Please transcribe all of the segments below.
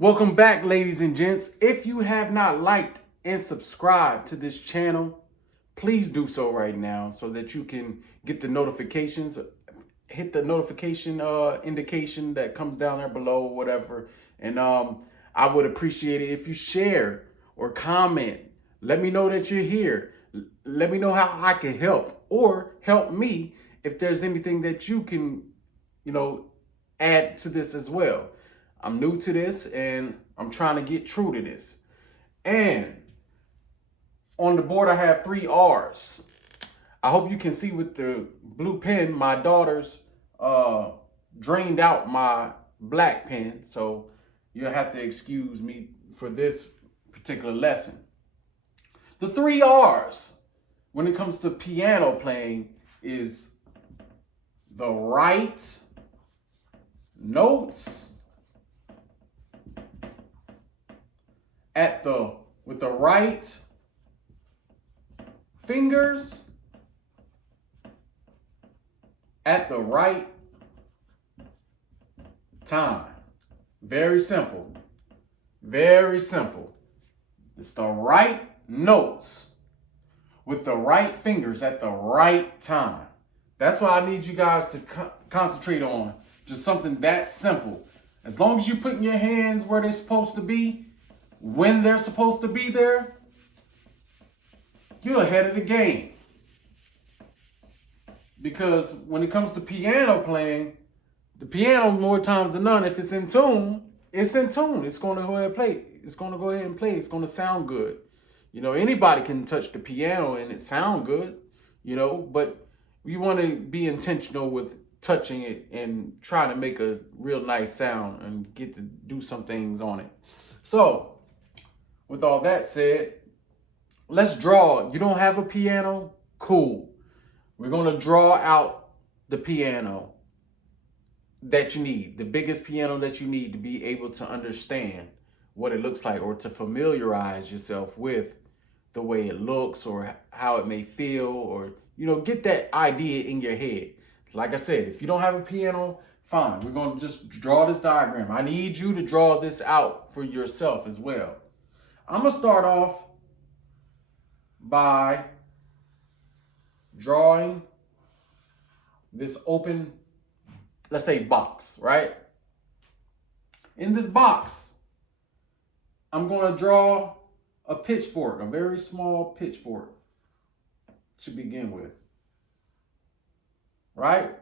Welcome back, ladies and gents. If you have not liked and subscribed to this channel, please do so right now so that you can get the notifications. Hit the notification indication that comes down there below, whatever. And I would appreciate it if you share or comment. Let me know that you're here. Let me know how I can help or help me if there's anything that you can, add to this as well. I'm new to this and I'm trying to get true to this. And on the board, I have 3 R's. I hope you can see with the blue pen, my daughter's drained out my black pen. So you'll have to excuse me for this particular lesson. The 3 R's when it comes to piano playing is the right notes with the right fingers at the right time. Very simple. Very simple. It's the right notes with the right fingers at the right time. That's what I need you guys to concentrate on. Just something that simple. As long as you're putting your hands where they're supposed to be, when they're supposed to be there, you're ahead of the game. Because when it comes to piano playing, the piano, more times than none, if it's in tune, it's in tune. It's going to go ahead and play. It's going to go ahead and play. It's going to sound good. Anybody can touch the piano and it sound good, but you want to be intentional with touching it and trying to make a real nice sound and get to do some things on it. So, with all that said, let's draw. You don't have a piano? Cool. We're going to draw out the piano that you need, the biggest piano that you need to be able to understand what it looks like or to familiarize yourself with the way it looks or how it may feel or, get that idea in your head. Like I said, if you don't have a piano, fine. We're going to just draw this diagram. I need you to draw this out for yourself as well. I'm going to start off by drawing this open, let's say, box, right? In this box, I'm going to draw a pitchfork, a very small pitchfork to begin with, right?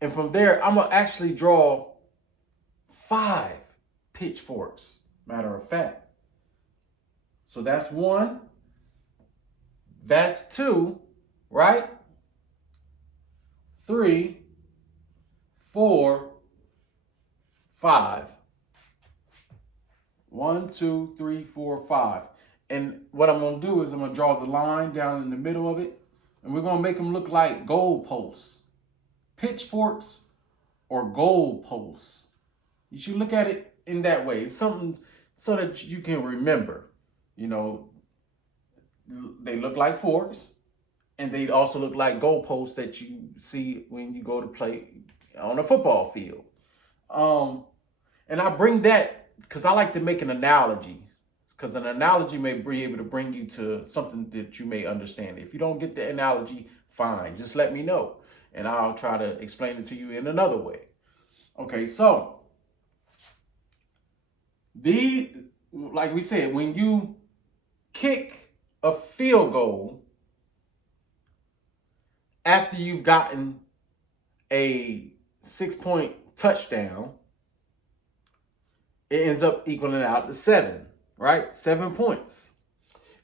And from there, I'm going to actually draw 5 pitchforks, matter of fact. So that's 1, that's 2, right? 3, 4, 5. 1, 2, 3, 4, 5. And what I'm going to do is I'm going to draw the line down in the middle of it. And we're going to make them look like goal posts. Pitchforks or goal posts. You should look at it in that way. It's something so that you can remember. They look like forks. And they also look like goal posts that you see when you go to play on a football field. And I bring that because I like to make an analogy. Because an analogy may be able to bring you to something that you may understand. If you don't get the analogy, fine. Just let me know. And I'll try to explain it to you in another way. Okay, so like we said, when you kick a field goal after you've gotten a 6-point touchdown, it ends up equaling out to 7, right? 7 points.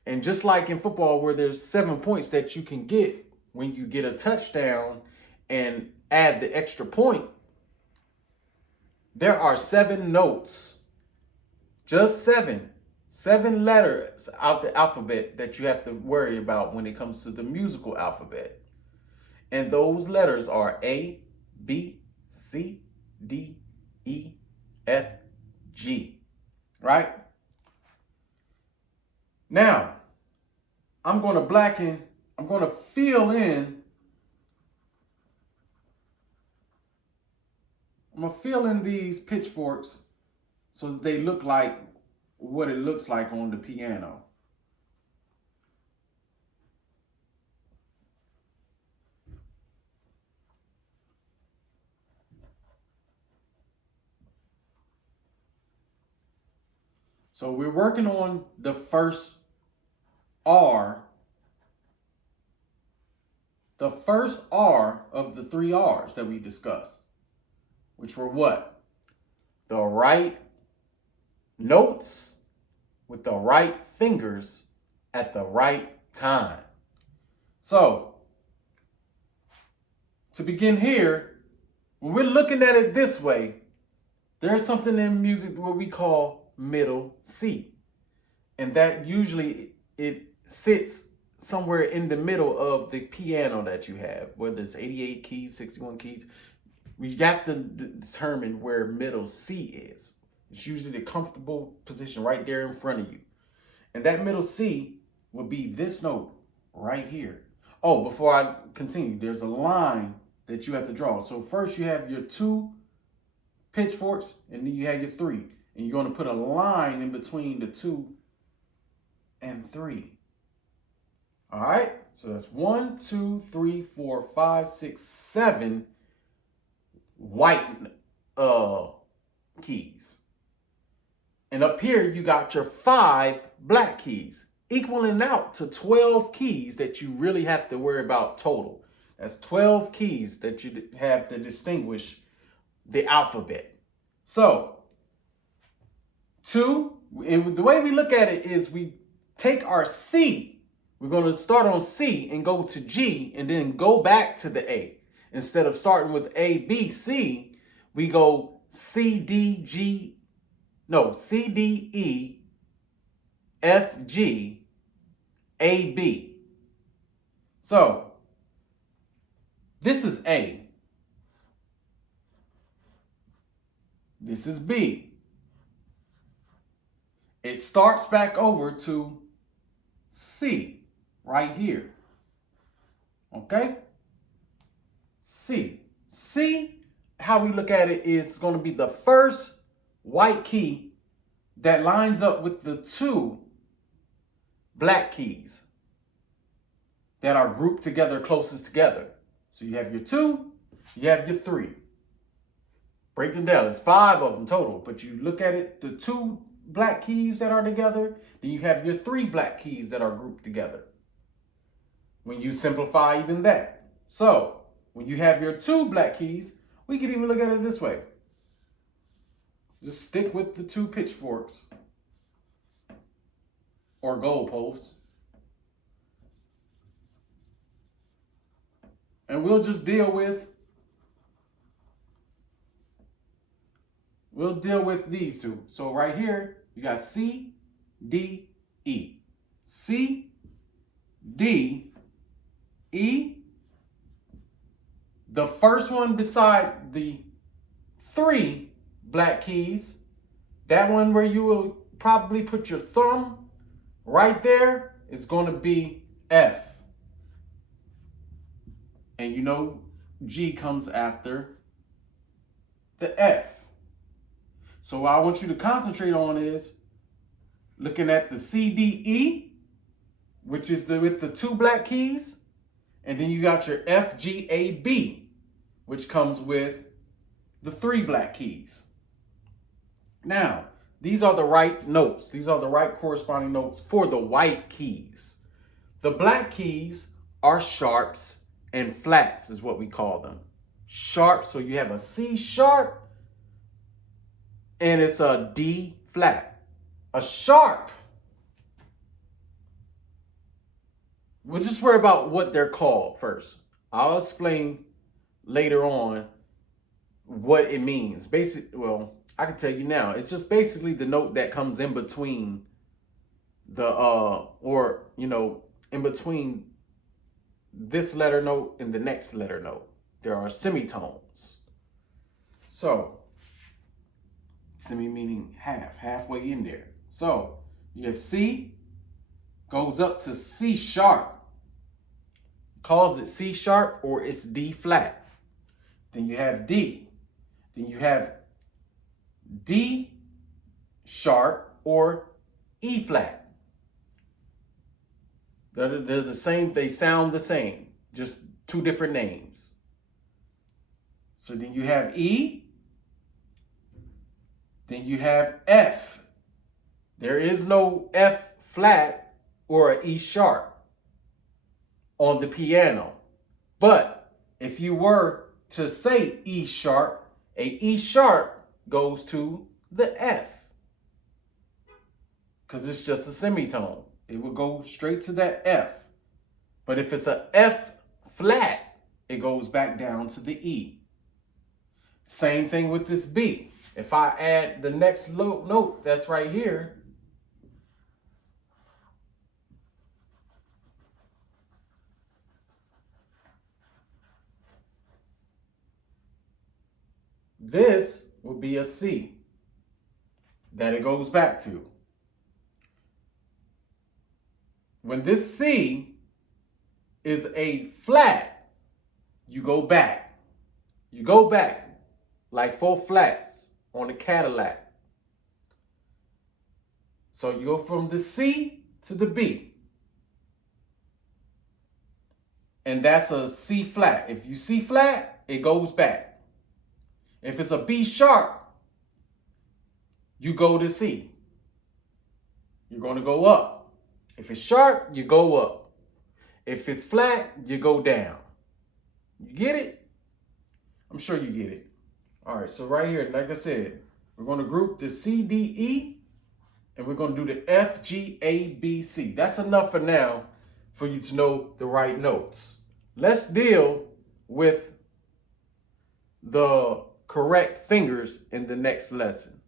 And just like in football where there's 7 points that you can get when you get a touchdown and add the extra point, there are 7 notes, just 7 letters out the alphabet that you have to worry about when it comes to the musical alphabet. And those letters are A, B, C, D, E, F, G, right? Now, I'm going to fill in I'm going to fill in these pitchforks so that they look like what it looks like on the piano. So we're working on the first R. The first R of the 3 R's that we discussed, which were what? The right notes with the right fingers at the right time. So, to begin here, when we're looking at it this way, there's something in music what we call middle C. And that usually it sits somewhere in the middle of the piano that you have, whether it's 88 keys, 61 keys. We have to determine where middle C is. It's usually the comfortable position right there in front of you. And that middle C would be this note right here. Oh, before I continue, there's a line that you have to draw. So first you have your 2 pitchforks, and then you have your 3. And you're going to put a line in between the 2 and 3. All right, so that's 1, 2, 3, 4, 5, 6, 7 white keys. And up here, you got your 5 black keys, equaling out to 12 keys that you really have to worry about total. That's 12 keys that you have to distinguish the alphabet. So, 2, and the way we look at it is we take our C. We're going to start on C and go to G and then go back to the A. Instead of starting with A, B, C, we go C, D, E, F, G, A, B. So, this is A. This is B. It starts back over to C. Right here. Okay? C. C, how we look at it, is going to be the first white key that lines up with the 2 black keys that are grouped together closest together. So you have your 2, you have your 3. Break them down. It's 5 of them total, but you look at it, the 2 black keys that are together, then you have your 3 black keys that are grouped together. When you simplify even that. So, when you have your 2 black keys, we can even look at it this way. Just stick with the 2 pitchforks or goalposts. And we'll just deal with these 2. So right here, you got C, D, E. C, D, E. The first one beside the 3 black keys, that one where you will probably put your thumb right there, is going to be F. And you know G comes after the F. So what I want you to concentrate on is looking at the C, D, E, which is with the 2 black keys. And then you got your F, G, A, B, which comes with the 3 black keys. Now, these are the right notes. These are the right corresponding notes for the white keys. The black keys are sharps and flats is what we call them. Sharp, so you have a C sharp and it's a D flat. A sharp, we'll just worry about what they're called first. I'll explain later on what it means. Well, I can tell you now. It's just basically the note that comes in between the in between this letter note and the next letter note. There are semitones. So, semi meaning halfway in there. So, you have C, goes up to C sharp. Calls it C sharp or it's D flat. Then you have D. Then you have D, sharp, or E flat. They're the same, they sound the same, just two different names. So then you have E, then you have F. There is no F flat or an E sharp on the piano. But if you were to say E sharp, a E sharp goes to the F, because it's just a semitone. It will go straight to that F. But if it's a F flat, it goes back down to the E. Same thing with this B. If I add the next note that's right here, this would be a C that it goes back to. When this C is a flat, you go back. You go back like 4 flats on a Cadillac. So you go from the C to the B. And that's a C flat. If you C flat, it goes back. If it's a B sharp, you go to C. You're going to go up. If it's sharp, you go up. If it's flat, you go down. You get it? I'm sure you get it. All right, so right here, like I said, we're going to group the C, D, E, and we're going to do the F, G, A, B, C. That's enough for now for you to know the right notes. Let's deal with the correct fingers in the next lesson.